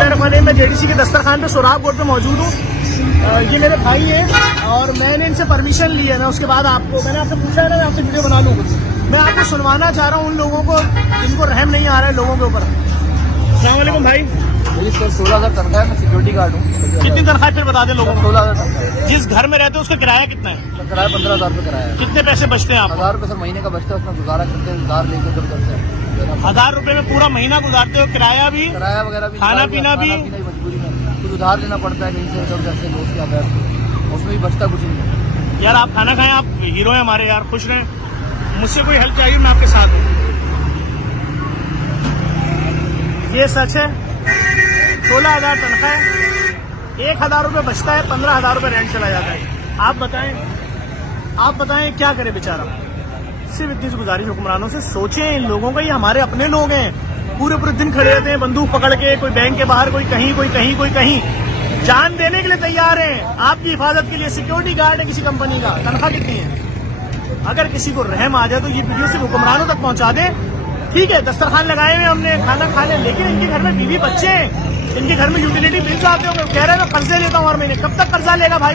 बिस्मिल्लाहिर्रहमानिर्रहीम। मैं जेडीसी के दस्तरखान पे सोराब बोर्ड पे मौजूद हूँ। ये मेरे भाई हैं और मैंने इनसे परमिशन ली है। मैं उसके बाद मैंने आपसे पूछा है ना, मैं आपसे वीडियो बना लूँ। मैं आपको सुनवाना चाह रहा हूँ उन लोगों को जिनको रहम नहीं आ रहा है लोगों के ऊपर। अस्सलाम वालेकुम भाई। मेरी सर 16,000 तनख्वाह है, मैं सिक्योरिटी गार्ड हूँ। कितनी तनख्वाह फिर बता दें लोगों को। 16,000 तनख्वाह। जिस घर में रहते हो उसका किराया कितना है? किराया 15,000 रुपये किराया है। कितने पैसे बचते हैं आप? 1,000 रुपये सर महीने का बचता है, उसमें गुजारा करते हैं, उधार लेके उधर करते हैं। 1000 रुपए में पूरा महीना गुजारते हो? किराया भी, किराया वगैरह भी, खाना पीना भी? मजबूरी में कुछ उधार लेना पड़ता है कहीं से इधर उधर से, दोस्त या बैठ, उसमें भी बचता कुछ नहीं है। यार आप खाना खाएं, आप हीरो हैं हमारे यार, खुश रहें। मुझसे कोई हेल्प चाहिए मैं आपके साथ हूँ। ये सच है, 16,000 तनख्वाह है, 1,000 रुपये बचता है, 15,000 रुपये रेंट चला जाता है। आप बताएं क्या करे बेचारा। सिर्फ इतनी सी गुजारिश हुक्मरानों से, सोचें इन लोगों का, ये हमारे अपने लोग हैं। पूरे पूरे दिन खड़े रहते हैं बंदूक पकड़ के, कोई बैंक के बाहर, कोई कहीं, कोई कहीं, कोई कहीं, जान देने के लिए तैयार हैं आपकी हिफाजत के लिए। सिक्योरिटी गार्ड है किसी कंपनी का, तनख्वाह कितनी है? अगर किसी को रहम आ जाए तो ये वीडियो सिर्फ हुक्मरानों तक पहुंचा दे। ठीक है, दस्तरखान लगाए हुए हमने, खाना खा ले, लेकिन इनके घर में बीवी बच्चे हैं, इनके घर में यूटिलिटी बिल्स आते होंगे। कह रहे हैं मैं कर्जे लेता हूँ हर महीने। कब तक कर्जा लेगा भाई?